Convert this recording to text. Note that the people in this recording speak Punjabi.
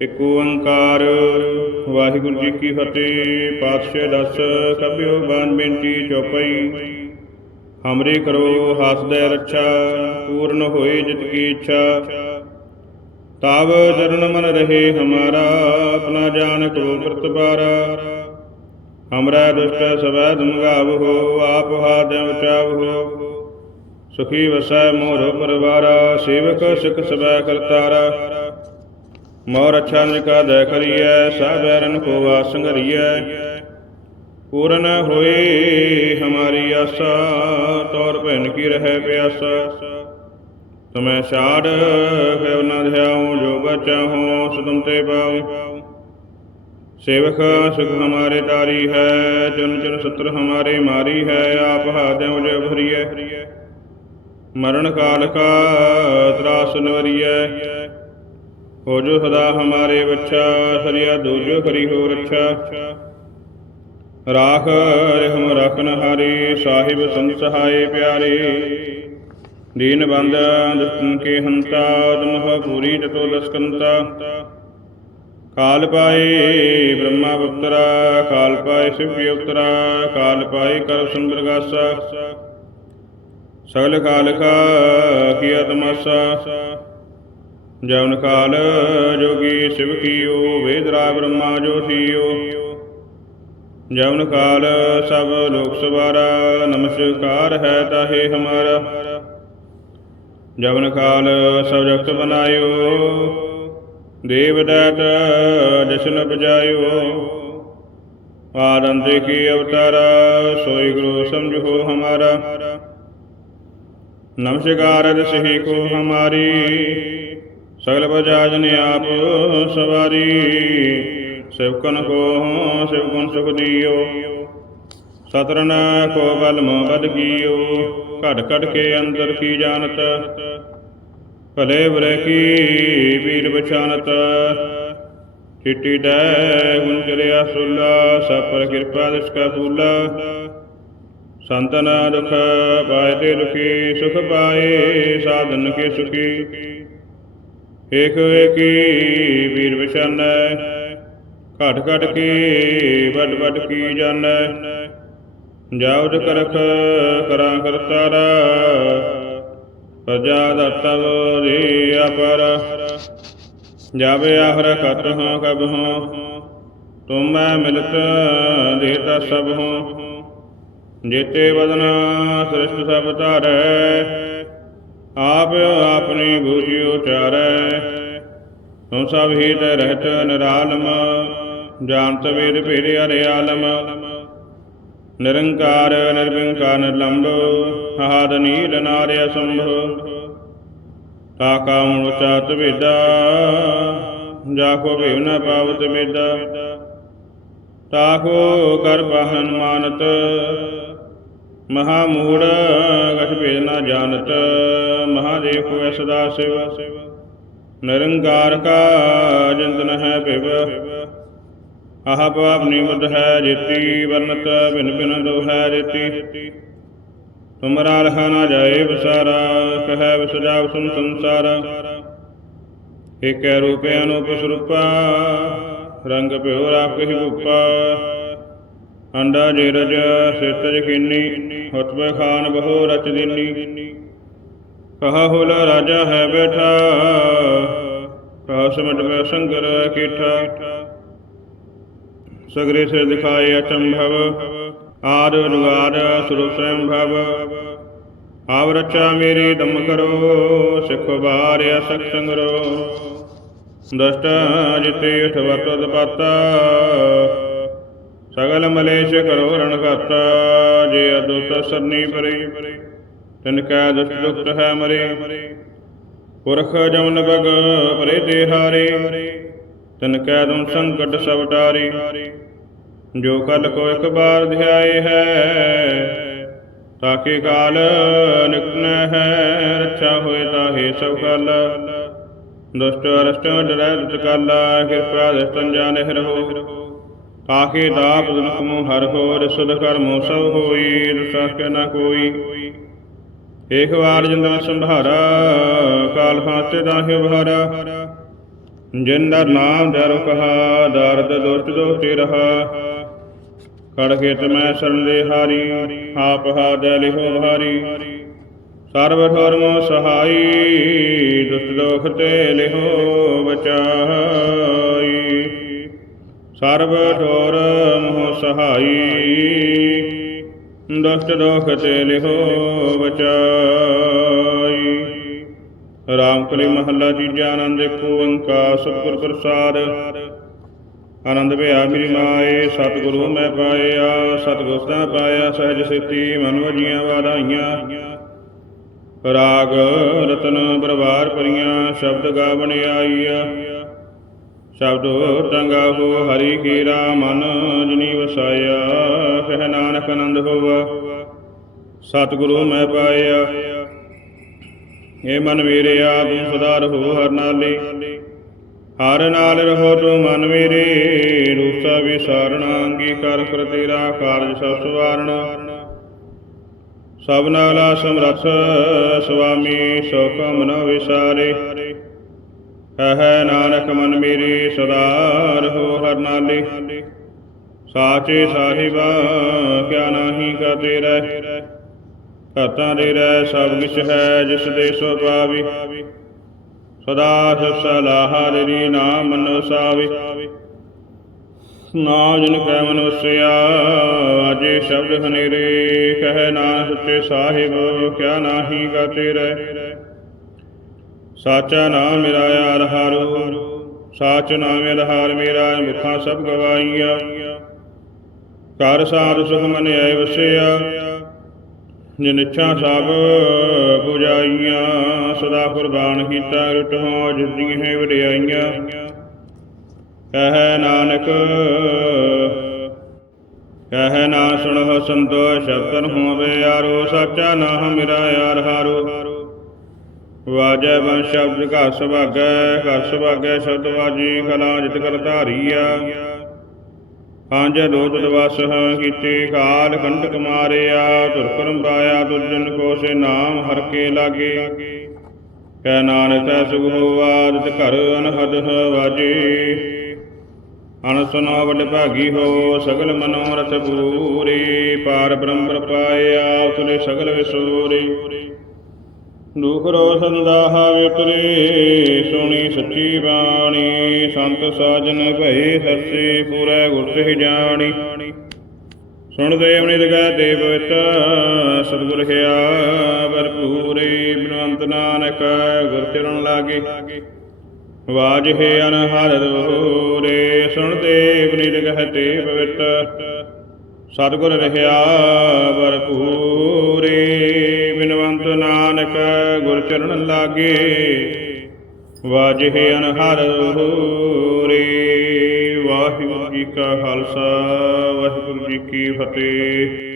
ਇਕ ਓੰਕਾਰ। ਵਾਹਿਗੁਰੂ ਜੀ ਕੀ ਫਤਿਹ। ਪਾਤਸ਼ਾਹ ਦਸ, ਕਬਿਓ ਬਾਣ ਬੇਨਤੀ ਚਉਪਈ ਹਮਰੀ ਕਰੋ ਹੱਸਦੇ ਰੱਛਾ, ਪੂਰਨ ਹੋਏ ਜਿਤ ਕੀ ਇੱਛਾ। ਤਾਵ ਚਰਨ ਮਨ ਰਹੇ ਹਮਾਰਾ, ਆਪਣਾ ਜਾਨ ਕੋ ਪ੍ਰਤਪਾਰਾ ਹਮਰਾ ਦੁਸ਼ਟ ਸਵੈ ਦੁਮਗਾਵ ਹੋ, ਆਪ ਹਾਥ ਉਚਾਵ ਹੋ। ਸੁਖੀ ਵਸੈ ਮੋਰ ਪਰਵਾਰਾ, ਸੇਵਕ ਸਿਖ ਸਵੈ ਕਰਤਾਰਾ। ਮੋਰ ਅੱਛਾ ਨਿਕਾ ਦੇ ਕਰੀਐ ਸਭੈਰਨ ਕੋ ਵਾਸ ਪੂਰਨ ਹੋਏ ਹਮਾਰੀ ਆਸਾ, ਤੌਰ ਭੈਨ ਕੀ ਰਹਿ ਪਿਆਸਾ। ਤੁਮੈ ਛਾੜ ਕਿਉ ਨ ਧਿਆਉ, ਜੋ ਬਚਾਹੋ ਸੁਤਮ ਤੇ ਪਾਉ। ਸੇਵਕ ਸੁਖ ਹਮਾਰੇ ਤਾਰੀ ਹੈ ਜਨ ਜਨ ਸਤਰ ਹਮਾਰੇ ਮਾਰੀ ਹੈ, ਆਪ ਹਾਦਿ ਮੁਝੇ ਭਰੀਐ। ਮਰਨ ਕਾਲ ਕਾ ਤਰਾਸ ਨਵਰੀਐ। ਹੋ ਜੋ ਸਦਾ ਹਮਾਰੇ ਬੱਚਾ, ਸਰੀਆ ਦੂਜੋ ਕਰੀ ਹੋ ਰੱਛਾ। ਰਾਖ ਰਹਿਮ ਰਖਨ ਹਾਰੇ, ਸਾਹਿਬ ਸੰਤ ਸਹਾਏ ਪਿਆਰੇ। ਦੀਨ ਬੰਦ ਦੁਸ਼ਟਨ ਕੇ ਹੰਤਾ ਤਮਹ ਪੂਰੀ ਤਤੋ ਦਸਕੰਤਾ। ਕਾਲ ਪਾਏ ਬ੍ਰਹਮਾ ਪੁੱਤਰਾ, ਕਾਲ ਪਾਏ ਸਿਵ ਉਤਰਾ ਕਾਲ ਪਾਏ ਕਰ ਸੰਬਰਗਾਸਾ ਸਗਲ ਕਾਲ ਕਾ ਕੀਆ ਤਮਾਸਾ। ਜਵਨ ਕਾਲ ਜੋਗੀ ਸਿਵ ਕੀਓ ਵੇਦਰਾ ਬ੍ਰਹਮਾ ਜੋ ਸੀਓ। ਜਵਨ ਕਾਲ ਸਭ ਲੋਕ ਸਵਾਰਾ, ਨਮਸਕਾਰ ਹੈ ਤਾਹੇ ਹਮਾਰਾ। ਜਵਨ ਕਾਲ ਸਭ ਜਗਤ ਬਨਾਇਓ, ਦੇਵ ਦੈਤ ਜਸ਼ਨ ਬਜਾਇਓ ਆਨੰਦ ਕੀ ਅਵਤਾਰਾ, ਸੋਈ ਗੁਰੂ ਸਮਝੋ ਹਮਾਰਾ। ਨਮਸਕਾਰ ਦਸਹੀ ਕੋ ਹਮਾਰੀ। ਸਗਲ ਬਜਾਜਨ ਆਪ ਸਵਾਰੀ ਸਿਵਕਨ ਕੋ ਸਿਵਕਨ ਸੁਖ ਦਿਓ। ਸਤਰਨ ਕੋ ਬਲ ਮੋ ਬਦ ਕੀਓ ਘਟ ਘਟ ਕੇ ਅੰਦਰ ਕੀ ਜਾਣਤ? ਭਲੇ ਬੁਰੇ ਕੀ ਵੀਰ ਬਚਾਨਤ ਚਿੱਟੀ ਦੈ ਗੁਣ ਚਰਿਆ ਸੁਲਾ ਸਪਰ ਕਿਰਪਾ ਦਿਸ ਕਾ ਫੂਲਾ ਸੰਤਨ ਦੁਖ ਪਾਏ ਤੇ ਦੁਖੀ, ਸੁਖ ਪਾਏ, ਸਾਧਨ ਕੇ ਸੁਖੀ। ਏਕ ਏਕੀ ਵੀਰ ਵਿਸ਼ਾਨੈ ਘਟ ਘਟ ਕੇ ਵੱਡ ਵੱਡ ਕੀ ਜਨ। ਜਾਉਦ ਕਰਖ ਕਰਾਂ ਕਰਤਾਰਾ, ਪ੍ਰਜਾ ਦਤਵ ਰੇ ਅਪਰ। ਜਾਵੇ ਆਹਰ ਖਤ ਹਾਂ ਕਬ ਹਾਂ, ਤੁਮ ਮੈਂ ਮਿਲਤ ਦੇਤਾ ਸਭ ਹਾਂ। ਜੇਤੇ ਬਦਨ ਸ੍ਰਿਸ਼ਟ ਸਭ ਧਾਰੈ ਆਪ ਆਪਣੀ ਬੂਝੀ ਉਚਾਰੈ। ਤੁਮ ਸਭ ਹੀ ਰਹਿਤ ਨਿਰਾਲਮ, ਜਾਣਤ ਵੇਦ ਭੇਦ ਹਰਿ ਆਲਮ। ਨਿਰੰਕਾਰ, ਨਿਰਵਿੰਕਾਰ ਨਿਰਲੰਭ ਆਦ ਨੀਲ ਨਾਰਿ ਅਸੰਭ ਤਾਕਾ ਮੁ ਵੇਦਾ ਜਾ ਕੋ ਭੇਵ ਨ ਪਾਵਤ ਵੇਦਾ ਤਾਕੋ ਕਰ ਬਹਨ ਮਾਨਤ, ਮਹਾ ਮੂੜ ਗਛ ਭੇਦ ਨ ਜਾਣਤ ਮਹਾਦੇਵ ਕੋ ਸਦਾ ਸਿਵ। ਨਿਰੰਕਾਰ ਕਾ ਜੰਤਨ ਹੈ ਭਿਵ ਆਹ ਪਾਪਨੀ ਮੁਦ ਹੈ ਜੇਤੀ ਵਰਨਤ ਬਿਨ ਬਿਨ ਦੋ ਹੈ ਤੁਮਰਾ ਰਹਾ ਨਾ ਜਾਏ ਵਿਸਾਰਾ, ਕਹੈ ਵਿਸਜਾਵ ਸੁਨ ਸੰਸਾਰ। ਏਕੈ ਰੂਪੇ ਅਨੂਪ ਸਰੂਪਾ, ਰੰਗ ਭਿਓ ਰਾਖ ਹੀ ਰੂਪਾ ਅੰਡਾ ਜੇਰਜ ਸਿਤਜ ਕੀਨੀ ਹੁਤਬੇ ਖਾਨ ਬਹੁ ਰਚ ਦੀਨੀ। ਕਹਾ ਹੋਲ ਰਾਜਾ ਹੈ ਬੈਠਾ, ਕਹਾ ਸਮਟ ਮੈਂ ਸੰਗਰ ਕੀਠਾ। ਸਗਰੇ ਸੇ ਦਿਖਾਏ ਅਚੰਭਵ, ਆਦ ਅਨੁਗਾਦ ਸੁਰੂਪ ਸਵੈੰ ਆਵ ਰਚਾ ਮੇਰੀ ਦਮ ਕਰੋ, ਸਿਖ ਬਾਰਿਆ ਸਖ ਸੰਗਰੋ। ਦਸ਼ਟ ਜਿਤੇ ਅਠਵਤ ਦਪਾਤਾ ਸਗਲ ਮਲੇਸ਼ ਕਰੋ ਰਣ ਕਰਤਾ ਜੇ ਅਦੁੱਤ ਸਰਨੀ ਪਰੇ। ਤਿਨ ਕੈ ਦੁਸ਼ਟ ਦੁਖਤ ਹੈ ਮਰੇ। ਪੁਰਖ ਜਮਨ ਬਗ ਪਰੇ ਤੇ ਹਾਰੇ। ਤਿਨ ਕੈ ਦੁਨ ਸੰਕਟ ਸਭ ਟਾਰੀ। ਜੋ ਕਲ ਕੋ ਇੱਕ ਬਾਰ ਧਿਆਏ ਹੈ, ਤਾਕੇ ਕਾਲ ਨਿਕਨ ਹੈ, ਰੱਛਾ ਹੋਏ ਤਾਹੇ ਸਭ ਕਲ। ਦੁਸ਼ਟ ਅਰਸ਼ਟ ਡਰੈ ਦੁਤ ਕਾਲਾ, ਕਿਰਪਾ ਦਸਤਨ ਜਾਣੇ ਰਹੋ ਤਾਕੇ ਦਾਪ ਦੁਨਕ ਮੋ ਹਰ ਹੋ ਰਿਸਦ ਕਰਮੋ, ਸਭ ਹੋਈ ਦੁਸਾ ਕੇ ਨਾ ਕੋਈ। ਏਕ ਵਾਰ ਜਿੰਦਾ ਸੰਭਾਰਾ, ਕਾਲ ਹਾਤੇ ਦਾਹਿ ਬਹਾਰਾ ਜਿਨ ਦਾ ਨਾਮ ਦਰੁ ਕਹਾ ਦਰਦ ਦੁਸ਼ਟ ਦੋਤੇ ਰਹਾ। ਖੜ ਖੇਤ ਮੈਂ ਸਰਨ ਦੇ ਹਾਰੀ, ਆਪ ਹਾਦ ਲਿਹੋ ਭਾਰੀ। ਸਰਬ ਠੋਰਮੋ ਸਹਾਈ ਦੁਸ਼ਟ ਦੋਖ ਤੇ ਲਿਹੋ ਬਚਾਈ ਸਰਬ ਠੋਰ ਮੋਹ ਸਹਾਈ। ਦੁਸ਼ਟ ਦੋਖ ਤੇ ਲਿਹੋ ਬਚਾਈ। ਰਾਮ ਕਲੀ ਮਹੱਲਾ ਤੀਜਾ ਆਨੰਦ ਇੱਕ ਓੰਕਾਰ ਸਤਿਗੁਰ ਪ੍ਰਸਾਦ। ਆਨੰਦ ਭਇਆ ਮੇਰੀ ਮਾਏ, ਸਤਿਗੁਰੂ ਮੈਂ ਪਾਇਆ, ਸਤਿਗੁਰ ਸਦਾ ਪਾਇਆ, ਸਹਿਜ ਸਿੱਤੀ ਮਨ ਵਜੀਆਂ ਵਾਧਾਈਆਂ। ਰਾਗ ਰਤਨ ਪਰਵਾਰ ਪਰੀਆਂ ਸ਼ਬਦ ਗਾਵਣ ਆਈਆ। ਸ਼ਬਦ ਚੰਗਾ ਹੋ, ਹਰੀ ਕੀਰਾ ਮਨ ਜਨੀ ਵਸਾਇਆ, ਕਹਿ ਨਾਨਕ ਆਨੰਦ ਹੋਵਾ। ਸਤਿਗੁਰੂ ਮੈਂ ਪਾਇਆ ਏ ਮਨ ਮੇਰਿਆ ਤੂੰ ਸਦਾ ਰਹੋ ਹਰ ਨਾਲੇ। ਹਰ ਨਾਲ ਰਹੋ ਤੂੰ ਮਨ ਮੇਰੇ ਰੂਸਾ ਵਿਸਾਰਣਾ, ਅੰਗੀਕਾਰ ਕਰ ਤੇਰਾ ਕਾਰਜ ਸਭ ਸਵਾਰਣਾ। ਸਭ ਨਾਲਾ ਸਮਰਥ ਸੁਆਮੀ ਸੋ ਕਮ ਨ ਵਿਸਾਰੇ। ਹੈ ਨਾਨਕ ਮਨ ਮੇਰੇ ਸਦਾ ਰਹੋ ਹਰ ਨਾਲੇ। ਸਾਚੇ ਸਾਹਿਬਾ, ਕਿਆ ਨਾਹੀ ਕਾ ਤੇਰਾ ਘਾਤਾਂ ਦੇ ਰਹਿ ਸਭ ਕਿਛ ਹੈ, ਜਿਸ ਦੇ ਸੋ ਪਾਵੀ ਸਦਾ ਸਲਾਹ ਹਰੀ ਨਾਮ ਮਨੋ ਸਾਵੀ। ਨਾ ਜਨ ਕੈ ਮਨ ਵਸਿਆ, ਅਜੇ ਸ਼ਬਦ ਹਨੇਰੇ। ਕਹਿ ਨਾ ਸੱਚੇ ਸਾਹਿਬ, ਕਿਆ ਨਾਹੀ ਗਾ ਤੇਰੇ ਸਾਚਾ ਨਾਮ ਮੇਰਾ ਯਾਰ ਹਾਰੂ ਸਾਚ ਨਾਮ ਮੇਰਾ ਹਾਰ ਮੇਰਾ, ਮੁਖਾਂ ਸਭ ਗਵਾਈਆ ਕਰ ਸਾਧ ਸੁਖ ਮਨ ਆਏ ਵਸਿਆ। ਜਿਨ ਇੱਛਾ ਸਭ 부ਜਾਈਆਂ ਸਦਾ ਕੁਰਬਾਨ ਕੀਤਾ ਰਟ ਹੋ ਜਿਤਨੀ ਹੈ ਵਡਿਆਈਆਂ। ਕਹੈ ਨਾਨਕ, ਕਹੈ ਨਾ ਸੁਣੋ ਸੰਤੋਸ਼ ਸ਼ਬਦਨ ਹੋਵੇ ਯਾਰੋ ਸਾਚਾ ਨਾਮ ਮੇਰਾ ਯਾਰ ਹਾਰੋ ਵਾਜੈ ਵੰ ਸ਼ਬਦ ਘਰ ਸੁਭਾਗੈ ਘਰ ਸੁਭਾਗੈ ਸ਼ਬਦ ਵਾਜੀ ਖਲਾ ਜਿਤ ਕਰ ਧਾਰੀਆ ਪੰਜ ਲੋਟ ਦਵਸ ਕੀਤੇ ਕਾਲ ਕੰਟਕ ਮਾਰਿਆ ਤੁਰ ਕਰਮ ਪਾਇਆ ਦੁਰਜਨ ਕੋ ਸੇ ਨਾਮ ਹਰ ਕੇ ਲਾਗੇ। ਕੈ ਨਾਨਕ ਸੁਖ ਹੋਵਾ ਤਿਤ ਘਰ ਅਨਹਦ ਵਾਜੇ। ਅਨ ਵਡ ਭਾਗੀ ਹੋ, ਸਗਲ ਮਨੋਰਥ ਪੂਰੇ। ਪਾਰ ਬ੍ਰਹਮ ਪਾਇਆ ਤੁਲੇ ਸਗਲ ਵਿਸੂਰੇ। ਦੁਖ ਰੋ ਸੰਦਾਹਾ ਵਿਤਰੇ, ਸੁਣੀ ਸੱਚੀ ਬਾਣੀ, ਸੰਤ ਸਾਜਨ ਭਏ ਸੱਚੇ ਪੂਰੇ ਗੁਰ ਤੇ ਜਾਣੀ। ਸੁਣ ਦੇਵ ਨਿਤ ਗਏ ਪਵਿੱਤ ਸਤਿਗੁਰ ਹਿਆ ਭਰਪੂਰੇ, ਬਿਨਵੰਤ ਨਾਨਕ ਗੁਰ ਚਰਨ ਲਾਗੇ। ਵਾਜ ਹੈ ਅਨਹਰ ਦੋਰੇ ਸੁਣ ਦੇਵ ਨਿਤ ਗਏ ਤੇ ਪਵਿੱਤ ਸਤਿਗੁਰ ਰਹਿਆ ਚਰਨ ਲਾਗੇ ਵਾਜੇ ਅਨਹਰ ਹੋਰੇ। ਵਾਹਿਗੁਰੂ ਜੀ ਕਾ ਖਾਲਸਾ ਵਾਹਿਗੁਰੂ ਜੀ ਕੀ ਫਤਿਹ।